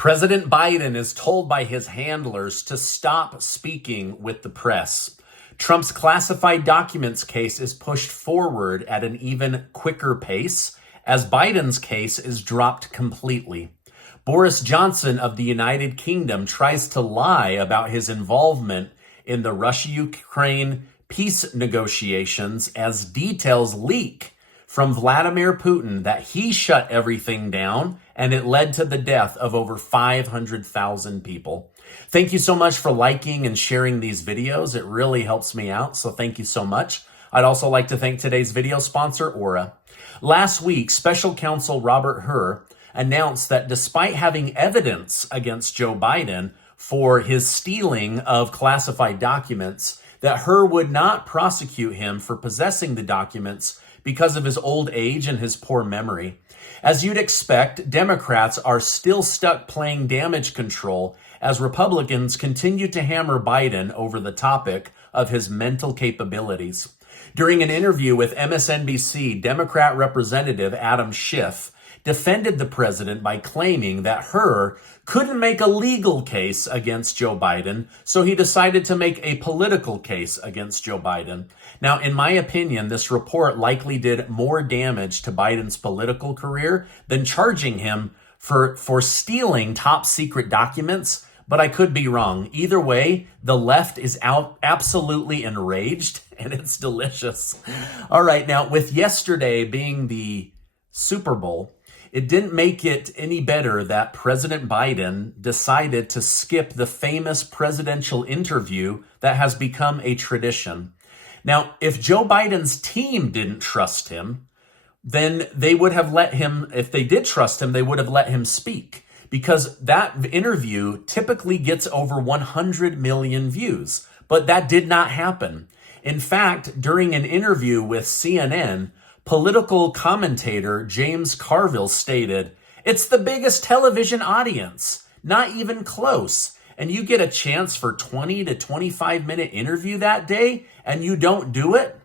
President Biden is told by his handlers to stop speaking with the press. Trump's classified documents case is pushed forward at an even quicker pace as Biden's case is dropped completely. Boris Johnson of the United Kingdom tries to lie about his involvement in the Russia-Ukraine peace negotiations as details leak from Vladimir Putin that he shut everything down and it led to the death of over 500,000 people. Thank you so much for liking and sharing these videos. It really helps me out, so thank you so much. I'd also like to thank today's video sponsor, Aura. Last week, Special Counsel Robert Hur announced that despite having evidence against Joe Biden for his stealing of classified documents, that Hur would not prosecute him for possessing the documents because of his old age and his poor memory. As you'd expect, Democrats are still stuck playing damage control as Republicans continue to hammer Biden over the topic of his mental capabilities. During an interview with MSNBC, Democrat Representative Adam Schiff defended the president by claiming that Hur couldn't make a legal case against Joe Biden, so he decided to make a political case against Joe Biden. Now, in my opinion, this report likely did more damage to Biden's political career than charging him for stealing top secret documents, but I could be wrong. Either way, the left is absolutely enraged, and it's delicious. All right, now, with yesterday being the Super Bowl, it didn't make it any better that President Biden decided to skip the famous presidential interview that has become a tradition. Now, if Joe Biden's team didn't trust him, then they would have let him, if they did trust him, they would have let him speak, because that interview typically gets over 100 million views, but that did not happen. In fact, during an interview with CNN, political commentator James Carville stated, "It's the biggest television audience, not even close. And you get a chance for 20 to 25-minute interview that day and you don't do it?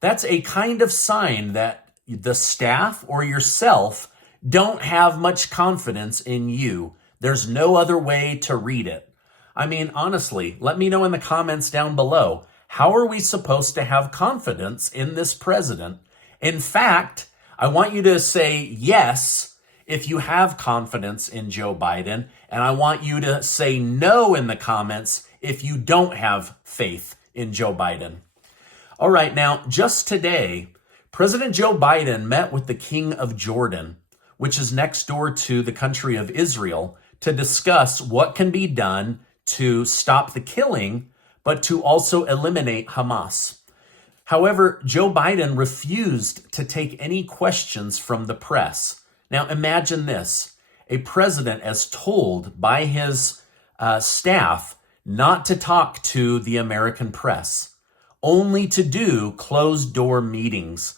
That's a kind of sign that the staff or yourself don't have much confidence in you. There's no other way to read it." I mean, honestly, let me know in the comments down below. How are we supposed to have confidence in this president? In fact, I want you to say yes if you have confidence in Joe Biden, and I want you to say no in the comments if you don't have faith in Joe Biden. All right, now, just today, President Joe Biden met with the King of Jordan, which is next door to the country of Israel, to discuss what can be done to stop the killing, but to also eliminate Hamas. However, Joe Biden refused to take any questions from the press. Now, imagine this. A president is told by his staff not to talk to the American press, only to do closed-door meetings.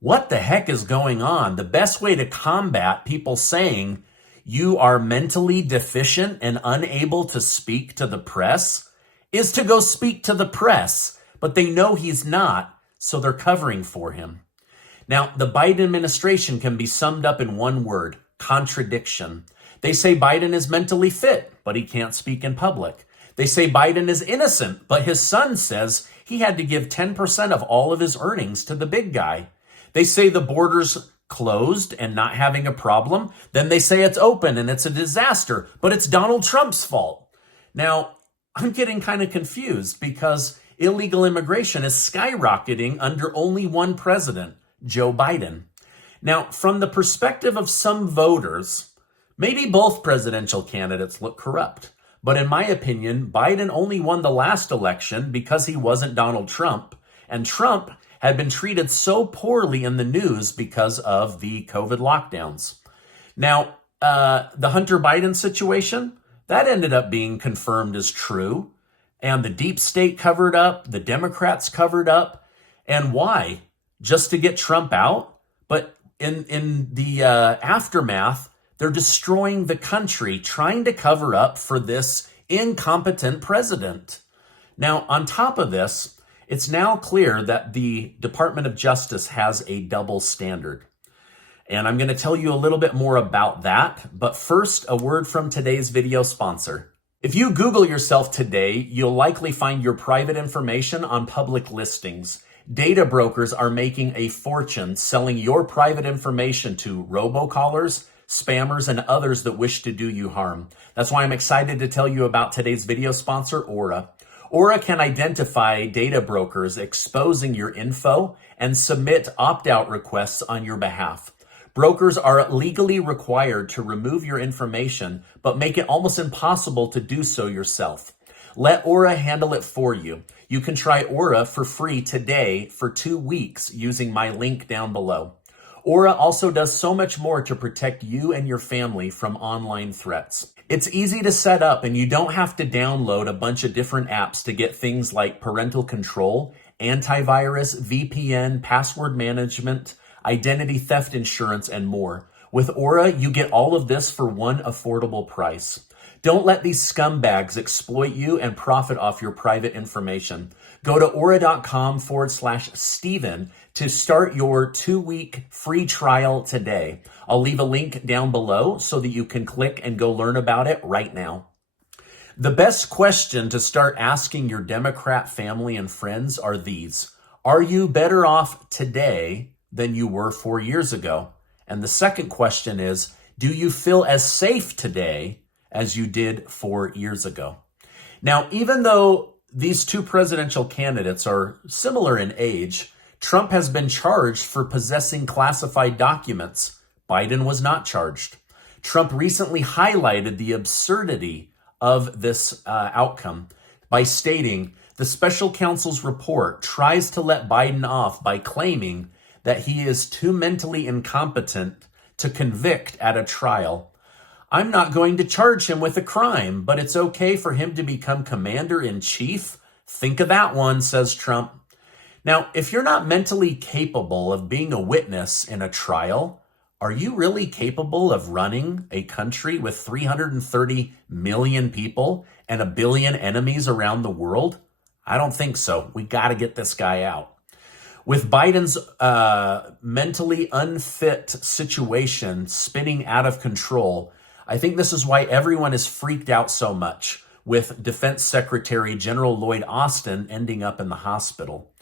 What the heck is going on? The best way to combat people saying you are mentally deficient and unable to speak to the press is to go speak to the press, but they know he's not, so they're covering for him. Now, the Biden administration can be summed up in one word: contradiction. They say Biden is mentally fit, but he can't speak in public. They say Biden is innocent, but his son says he had to give 10% of all of his earnings to the big guy. They say the border's closed and not having a problem. Then they say it's open and it's a disaster, but it's Donald Trump's fault. Now, I'm getting kind of confused because illegal immigration is skyrocketing under only one president, Joe Biden. Now, from the perspective of some voters, maybe both presidential candidates look corrupt. But in my opinion, Biden only won the last election because he wasn't Donald Trump. And Trump had been treated so poorly in the news because of the COVID lockdowns. Now, the Hunter Biden situation, that ended up being confirmed as true. And the deep state covered up, the Democrats covered up. And why? Just to get Trump out? But in the aftermath, they're destroying the country, trying to cover up for this incompetent president. Now, on top of this, it's now clear that the Department of Justice has a double standard. And I'm going to tell you a little bit more about that. But first, a word from today's video sponsor. If you Google yourself today, you'll likely find your private information on public listings. Data brokers are making a fortune selling your private information to robocallers, spammers, and others that wish to do you harm. That's why I'm excited to tell you about today's video sponsor, Aura. Aura can identify data brokers exposing your info and submit opt-out requests on your behalf. Brokers are legally required to remove your information, but make it almost impossible to do so yourself. Let Aura handle it for you. You can try Aura for free today for 2 weeks using my link down below. Aura also does so much more to protect you and your family from online threats. It's easy to set up and you don't have to download a bunch of different apps to get things like parental control, antivirus, VPN, password management, identity theft insurance, and more. With Aura, you get all of this for one affordable price. Don't let these scumbags exploit you and profit off your private information. Go to aura.com/Stephen to start your 2-week free trial today. I'll leave a link down below so that you can click and go learn about it right now. The best question to start asking your Democrat family and friends are these. Are you better off today than you were 4 years ago? And the second question is, do you feel as safe today as you did 4 years ago? Now, even though these two presidential candidates are similar in age, Trump has been charged for possessing classified documents. Biden was not charged. Trump recently highlighted the absurdity of this outcome by stating, the special counsel's report tries to let Biden off by claiming that he is too mentally incompetent to convict at a trial. I'm not going to charge him with a crime, but it's okay for him to become commander-in-chief? Think of that one, says Trump. Now, if you're not mentally capable of being a witness in a trial, are you really capable of running a country with 330 million people and 1 billion enemies around the world? I don't think so. We got to get this guy out. With Biden's mentally unfit situation spinning out of control, I think this is why everyone is freaked out so much, with Defense Secretary General Lloyd Austin ending up in the hospital.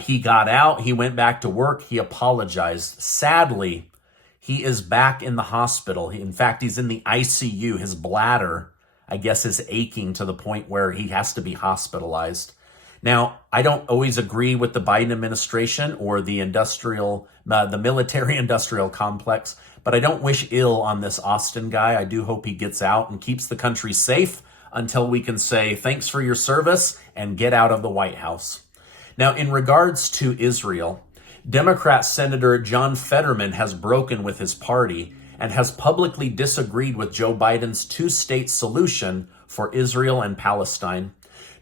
He got out, he went back to work, he apologized. Sadly, he is back in the hospital. In fact, he's in the ICU. His bladder, I guess, is aching to the point where he has to be hospitalized. Now, I don't always agree with the Biden administration or the military-industrial complex, but I don't wish ill on this Austin guy. I do hope he gets out and keeps the country safe until we can say thanks for your service and get out of the White House. Now, in regards to Israel, Democrat Senator John Fetterman has broken with his party and has publicly disagreed with Joe Biden's two-state solution for Israel and Palestine.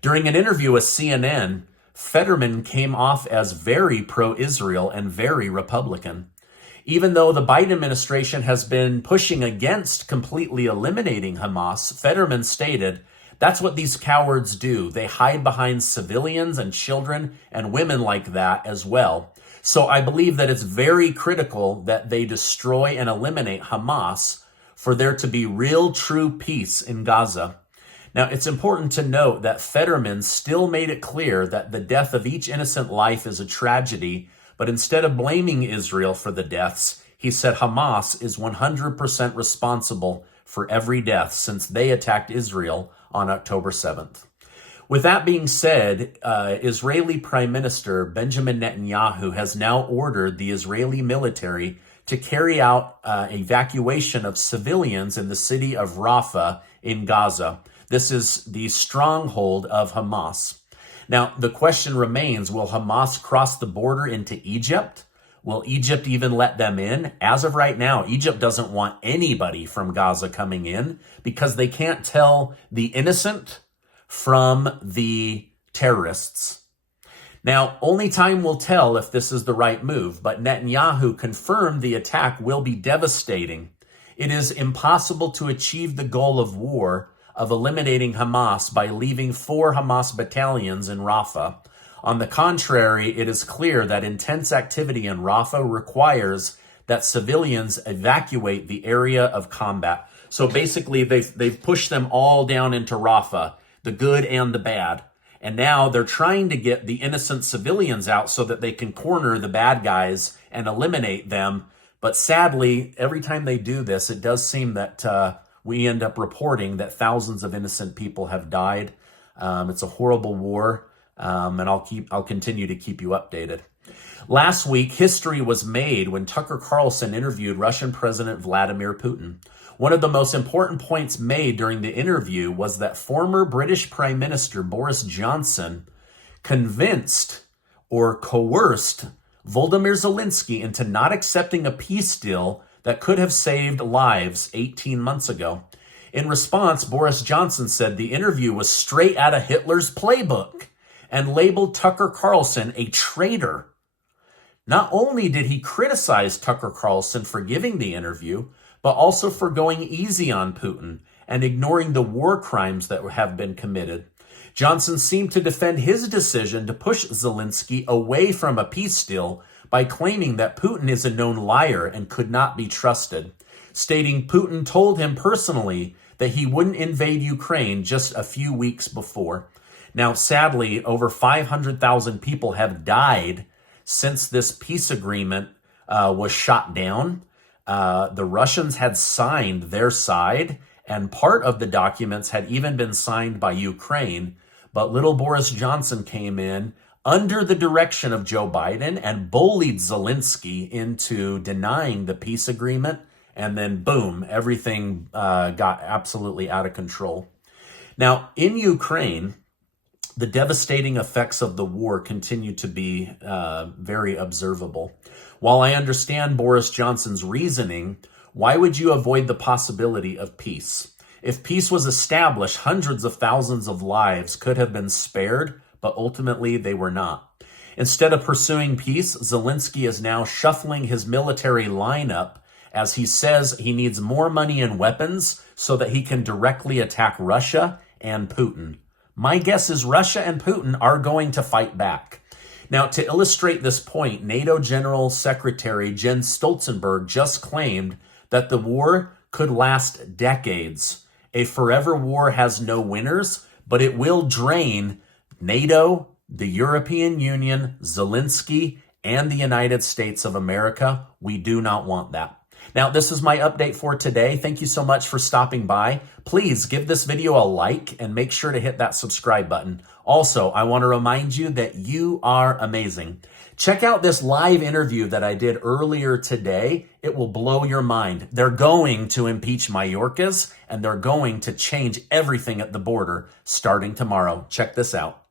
During an interview with CNN, Fetterman came off as very pro-Israel and very Republican. Even though the Biden administration has been pushing against completely eliminating Hamas, Fetterman stated, that's what these cowards do. They hide behind civilians and children and women like that as well. So I believe that it's very critical that they destroy and eliminate Hamas for there to be real, true peace in Gaza. Now, it's important to note that Fetterman still made it clear that the death of each innocent life is a tragedy, but instead of blaming Israel for the deaths, he said Hamas is 100% responsible for every death since they attacked Israel on October 7th. With that being said, Israeli Prime Minister Benjamin Netanyahu has now ordered the Israeli military to carry out evacuation of civilians in the city of Rafah in Gaza. This is the stronghold of Hamas. Now, the question remains, will Hamas cross the border into Egypt? Will Egypt even let them in? As of right now, Egypt doesn't want anybody from Gaza coming in because they can't tell the innocent from the terrorists. Now, only time will tell if this is the right move, but Netanyahu confirmed the attack will be devastating. It is impossible to achieve the goal of war of eliminating Hamas by leaving 4 Hamas battalions in Rafah. On the contrary, it is clear that intense activity in Rafah requires that civilians evacuate the area of combat. So basically, they've pushed them all down into Rafah, the good and the bad. And now they're trying to get the innocent civilians out so that they can corner the bad guys and eliminate them. But sadly, every time they do this, it does seem that we end up reporting that thousands of innocent people have died. It's a horrible war, and I'll continue to keep you updated. Last week, history was made when Tucker Carlson interviewed Russian President Vladimir Putin. One of the most important points made during the interview was that former British Prime Minister Boris Johnson convinced or coerced Volodymyr Zelensky into not accepting a peace deal that could have saved lives 18 months ago. In response, Boris Johnson said the interview was straight out of Hitler's playbook and labeled Tucker Carlson a traitor. Not only did he criticize Tucker Carlson for giving the interview, but also for going easy on Putin and ignoring the war crimes that have been committed. Johnson seemed to defend his decision to push Zelensky away from a peace deal by claiming that Putin is a known liar and could not be trusted, stating Putin told him personally that he wouldn't invade Ukraine just a few weeks before. Now, sadly, over 500,000 people have died since this peace agreement was shot down. The Russians had signed their side, and part of the documents had even been signed by Ukraine. But little Boris Johnson came in under the direction of Joe Biden and bullied Zelensky into denying the peace agreement. And then, boom, everything got absolutely out of control. Now, in Ukraine, the devastating effects of the war continue to be very observable. While I understand Boris Johnson's reasoning, why would you avoid the possibility of peace? If peace was established, hundreds of thousands of lives could have been spared, but ultimately they were not. Instead of pursuing peace, Zelensky is now shuffling his military lineup as he says he needs more money and weapons so that he can directly attack Russia and Putin. My guess is Russia and Putin are going to fight back. Now, to illustrate this point, NATO General Secretary Jens Stoltenberg just claimed that the war could last decades. A forever war has no winners, but it will drain NATO, the European Union, Zelensky, and the United States of America. We do not want that. Now, this is my update for today. Thank you so much for stopping by. Please give this video a like and make sure to hit that subscribe button. Also, I want to remind you that you are amazing. Check out this live interview that I did earlier today. It will blow your mind. They're going to impeach Mayorkas, and they're going to change everything at the border starting tomorrow. Check this out.